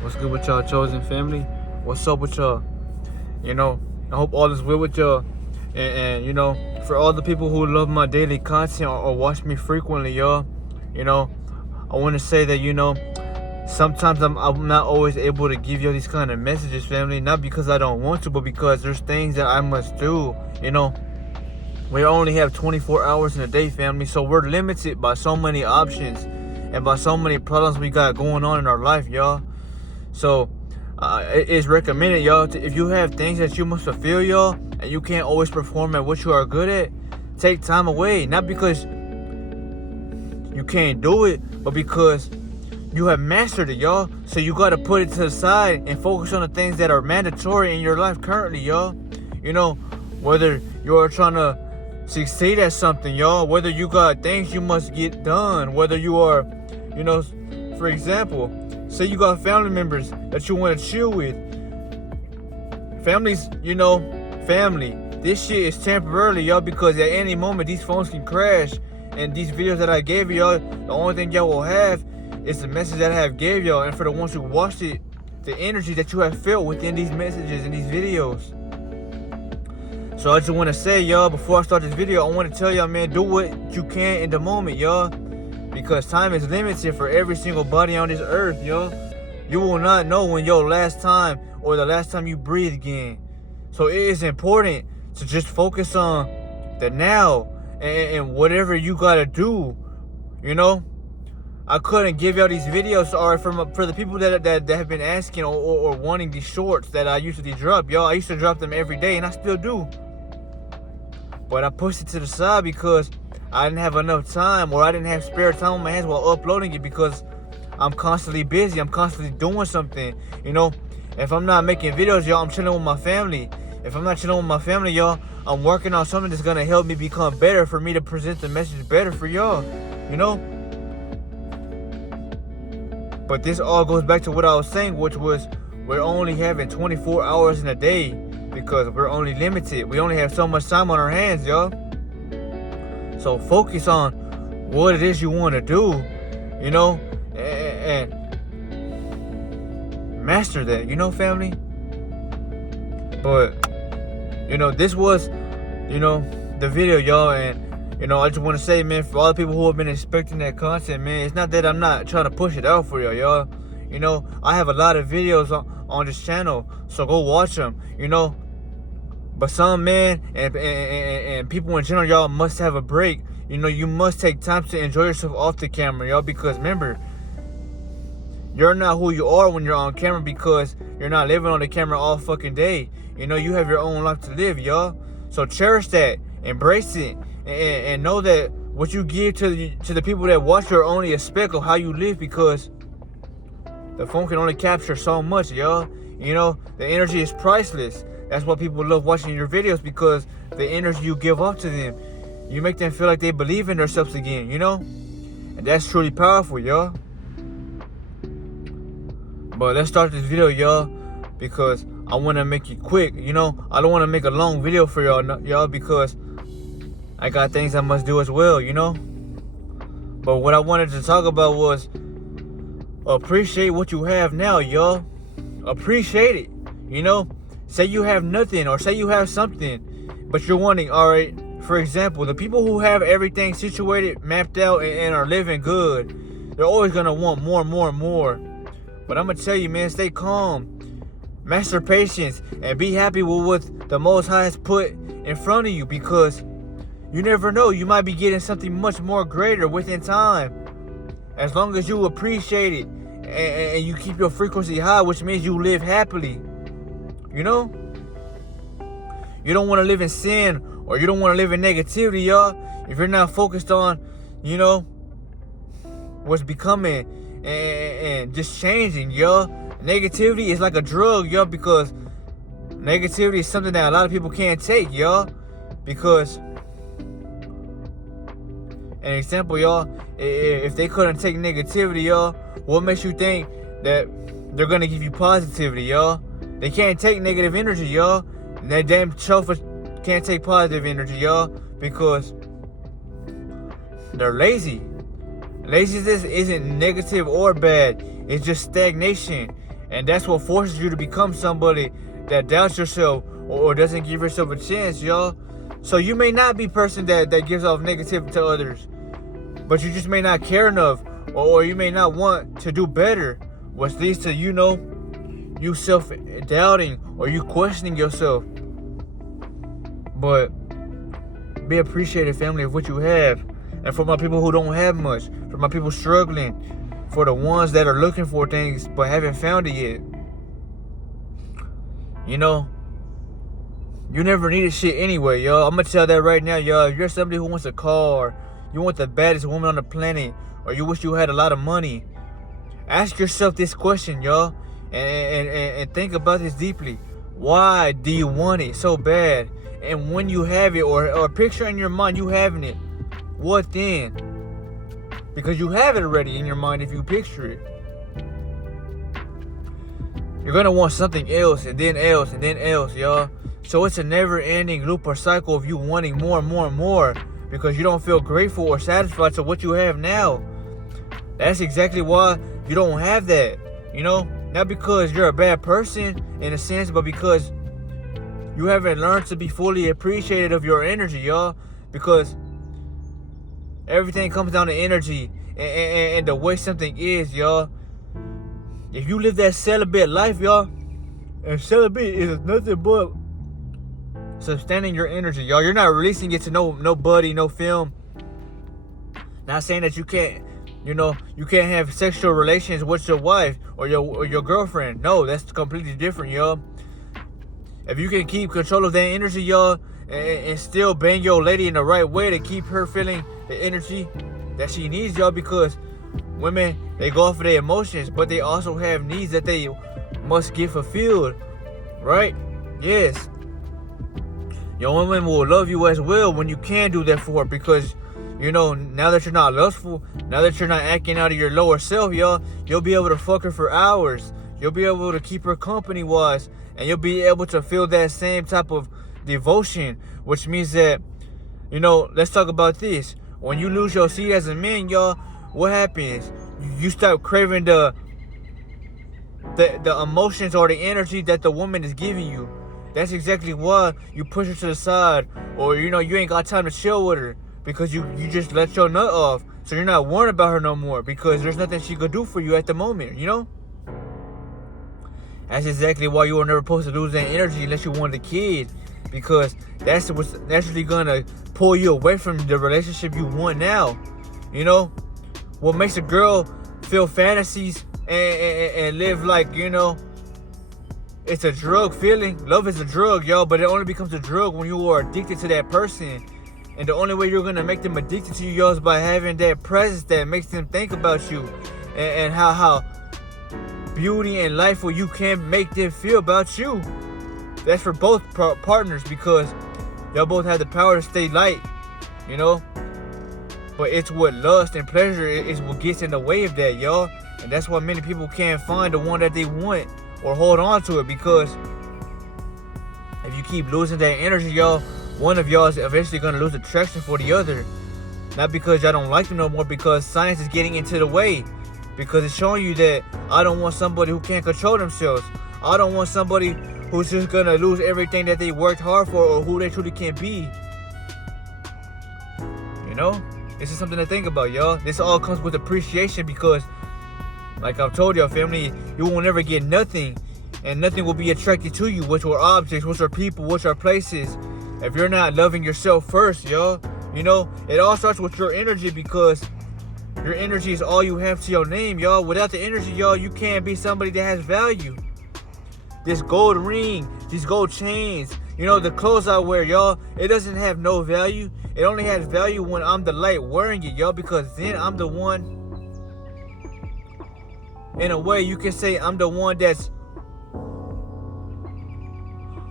What's good with y'all, chosen family? What's up with y'all? I hope all is well with y'all. And for all the people who love my daily content or watch me frequently, y'all, you know, I want to say that, sometimes I'm not always able to give you these kind of messages, family. Not because I don't want to, but because there's things that I must do. We only have 24 hours in a day, family, so we're limited by so many options and by so many problems we got going on in our life, y'all. So it's recommended, y'all, if you have things that you must fulfill, y'all, and you can't always perform at what you are good at, take time away. Not because you can't do it, but because you have mastered it, y'all. So you got to put it to the side and focus on the things that are mandatory in your life currently, y'all. Whether you're trying to succeed at something, y'all, whether you got things you must get done, whether you are, for example, say you got family members that you want to chill with. Family, this shit is temporarily, y'all, because at any moment these phones can crash. And these videos that I gave y'all, the only thing y'all will have is the message that I have gave y'all. And for the ones who watched it, the energy that you have felt within these messages and these videos. So I just want to say, y'all, before I start this video, I want to tell y'all, man, do what you can in the moment, y'all. Because time is limited for every single body on this earth, y'all. You will not know when your last time or the last time you breathe again. So it is important to just focus on the now and whatever you gotta do. I couldn't give y'all these videos for the people that have been asking or wanting these shorts that I usually drop, y'all. I used to drop them every day and I still do. But I pushed it to the side because I didn't have enough time, or I didn't have spare time on my hands while uploading it, because I'm constantly busy. I'm constantly doing something. If I'm not making videos, y'all, I'm chilling with my family. If I'm not chilling with my family, y'all, I'm working on something that's gonna help me become better, for me to present the message better for y'all. But this all goes back to what I was saying, which was we're only having 24 hours in a day because we're only limited. We only have so much time on our hands, y'all. So focus on what it is you want to do, and master that, family. But, this was, the video, y'all. And, I just want to say, man, for all the people who have been expecting that content, man, it's not that I'm not trying to push it out for y'all. I have a lot of videos on this channel, so go watch them, But some, man, and people in general, y'all, must have a break. You must take time to enjoy yourself off the camera, y'all, because remember, you're not who you are when you're on camera, because you're not living on the camera all fucking day. You have your own life to live, y'all. So cherish that, embrace it, and know that what you give to the people that watch you are only a speck of how you live, because the phone can only capture so much, y'all. The energy is priceless. That's why people love watching your videos, because the energy you give off to them, you make them feel like they believe in themselves again, And that's truly powerful, y'all. But let's start this video, y'all, because I want to make it quick, I don't want to make a long video for y'all, because I got things I must do as well, But what I wanted to talk about was appreciate what you have now, y'all. Appreciate it, Say you have nothing, or say you have something, but you're wanting, all right, for example, the people who have everything situated, mapped out, and are living good, they're always going to want more and more and more. But I'm going to tell you, man, stay calm, master patience, and be happy with what the Most High has put in front of you, because you never know, you might be getting something much more greater within time. As long as you appreciate it and you keep your frequency high, which means you live happily. You don't want to live in sin, or you don't want to live in negativity, y'all. If you're not focused on, what's becoming and just changing, y'all. Negativity is like a drug, y'all, because negativity is something that a lot of people can't take, y'all. Because, an example, y'all, if they couldn't take negativity, y'all, what makes you think that they're going to give you positivity, y'all? They can't take negative energy, y'all. They damn sure can't take positive energy, y'all, because they're lazy. Laziness isn't negative or bad. It's just stagnation. And that's what forces you to become somebody that doubts yourself or doesn't give yourself a chance, y'all. So you may not be a person that gives off negativity to others, but you just may not care enough, or you may not want to do better, which leads to, you self-doubting or you questioning yourself. But be appreciative, family, of what you have. And for my people who don't have much, for my people struggling, for the ones that are looking for things but haven't found it yet. You never needed shit anyway, y'all. I'm gonna tell that right now, y'all. If you're somebody who wants a car, you want the baddest woman on the planet, or you wish you had a lot of money, ask yourself this question, y'all, and think about this deeply. Why do you want it so bad? And when you have it, or picture in your mind you having it, what then? Because you have it already in your mind if you picture it. You're gonna want something else, and then else, and then else, y'all. So it's a never-ending loop or cycle of you wanting more and more and more, because you don't feel grateful or satisfied to what you have now. That's exactly why you don't have that. Not because you're a bad person in a sense, but because you haven't learned to be fully appreciated of your energy, y'all. Because everything comes down to energy and the way something is, y'all. If you live that celibate life, y'all, and celibate is nothing but sustaining your energy, y'all. You're not releasing it to nobody, no film. Not saying that you can't, you can't have sexual relations with your wife or your girlfriend. No, that's completely different, y'all. If you can keep control of that energy, y'all, and still bang your lady in the right way to keep her feeling the energy that she needs, y'all, because women, they go off of their emotions, but they also have needs that they must get fulfilled, right? Yes. Your woman will love you as well when you can do that for her, because, now that you're not lustful, now that you're not acting out of your lower self, y'all, you'll be able to fuck her for hours. You'll be able to keep her company-wise, and you'll be able to feel that same type of devotion, which means that, let's talk about this. When you lose your seat as a man, y'all, what happens? You start craving the emotions or the energy that the woman is giving you. That's exactly why you push her to the side, or you ain't got time to chill with her, because you just let your nut off, so you're not worried about her no more, because there's nothing she could do for you at the moment. That's exactly why you were never supposed to lose that energy unless you wanted a kid, because that's what's naturally gonna pull you away from the relationship you want now. What makes a girl feel fantasies and live like, it's a drug feeling. Love is a drug, y'all, but it only becomes a drug when you are addicted to that person. And the only way you're gonna make them addicted to you, y'all, is by having that presence that makes them think about you, and how beauty and lightful you can make them feel about you. That's for both partners, because y'all both have the power to stay light, But it's what lust and pleasure is what gets in the way of that, y'all. And that's why many people can't find the one that they want or hold on to it, because if you keep losing that energy, y'all, one of y'all is eventually going to lose attraction for the other. Not because y'all don't like them no more, because science is getting into the way. Because it's showing you that I don't want somebody who can't control themselves. I don't want somebody who's just going to lose everything that they worked hard for or who they truly can be. This is something to think about, y'all. This all comes with appreciation, because like I've told y'all, family, you will never get nothing, and nothing will be attracted to you, which are objects, which are people, which are places, if you're not loving yourself first, y'all. It all starts with your energy, because your energy is all you have to your name, y'all. Without the energy, y'all, you can't be somebody that has value. This gold ring, these gold chains, the clothes I wear, y'all, it doesn't have no value. It only has value when I'm the light wearing it, y'all, because then I'm the one, in a way, you can say I'm the one that's,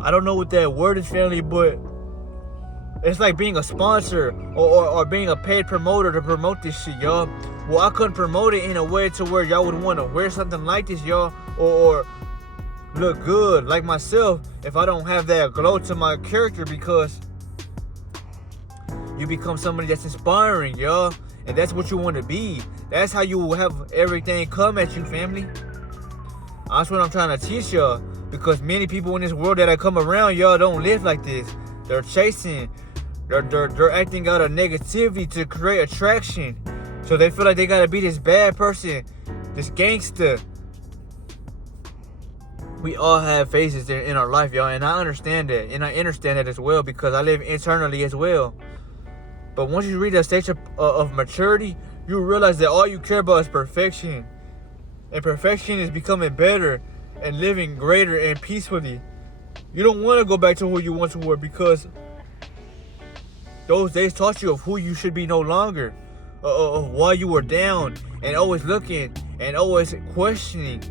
I don't know what that word is, family, but it's like being a sponsor or being a paid promoter to promote this shit, y'all. Well, I couldn't promote it in a way to where y'all would want to wear something like this, y'all, or look good like myself if I don't have that glow to my character, because you become somebody that's inspiring, y'all, and that's what you want to be. That's how you will have everything come at you, family. That's what I'm trying to teach y'all. Because many people in this world that I come around, y'all don't live like this. They're chasing. They're acting out of negativity to create attraction. So they feel like they gotta be this bad person, this gangster. We all have phases in our life, y'all, and I understand that. And I understand that as well because I live internally as well. But once you reach a stage of maturity, you realize that all you care about is perfection. And perfection is becoming better and living greater and peacefully. You don't want to go back to who you once were because those days taught you of who you should be no longer. Of why you were down and always looking and always questioning.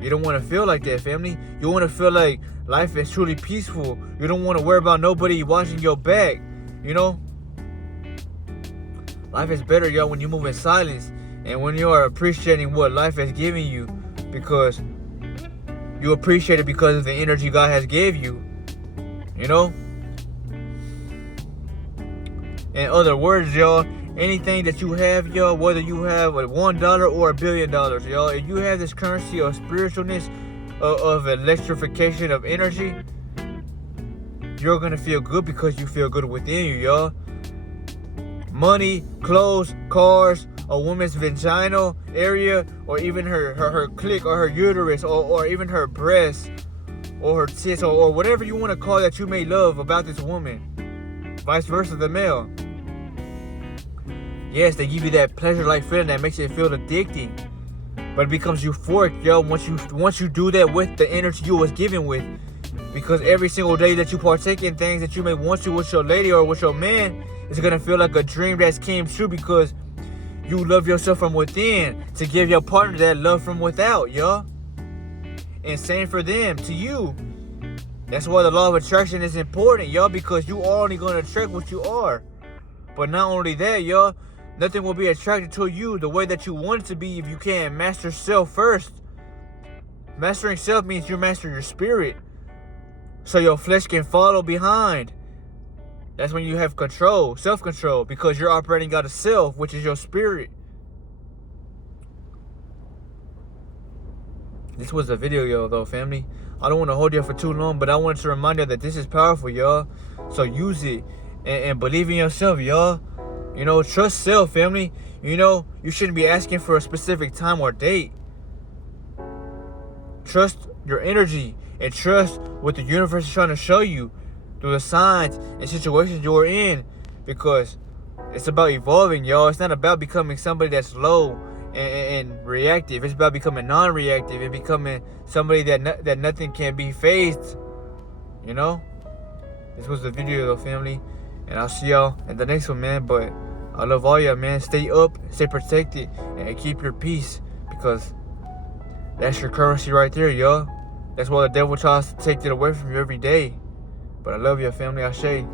You don't want to feel like that, family. You want to feel like life is truly peaceful. You don't want to worry about nobody watching your back, you know? Life is better, y'all, when you move in silence and when you are appreciating what life has given you because you appreciate it because of the energy God has gave you, you know? In other words, y'all, anything that you have, y'all, whether you have $1 or $1 billion, y'all, if you have this currency of spiritualness, of electrification of energy, you're gonna feel good because you feel good within you, y'all. Money, clothes, cars, a woman's vaginal area, or even her clit or her uterus, or even her breast, or her tits, or whatever you want to call that you may love about this woman. Vice versa, the male. Yes, they give you that pleasure-like feeling that makes it feel addicting. But it becomes euphoric, yo, once you do that with the energy you was given with. Because every single day that you partake in things that you may want to with your lady or with your man, it's going to feel like a dream that's came true because you love yourself from within to give your partner that love from without, y'all. And same for them, to you. That's why the law of attraction is important, y'all, because you are only going to attract what you are. But not only that, y'all, nothing will be attracted to you the way that you want it to be if you can't master self first. Mastering self means you master your spirit. So your flesh can follow behind. That's when you have control, self-control, because you're operating out of self, which is your spirit. This was a video, y'all, though, family. I don't want to hold you for too long, but I wanted to remind you that this is powerful, y'all. So use it and believe in yourself, y'all. You know, trust self, family. You know, you shouldn't be asking for a specific time or date. Trust your energy and trust what the universe is trying to show you through the signs and situations you're in, because it's about evolving, y'all. It's not about becoming somebody that's low and reactive. It's about becoming non-reactive and becoming somebody that nothing can be phased. You know, this was the video, though, family, and I'll see y'all in the next one, man. But I love all y'all, man. Stay up, stay protected, and keep your peace, because that's your currency right there, y'all. That's why the devil tries to take it away from you every day. But I love your family, Ashe.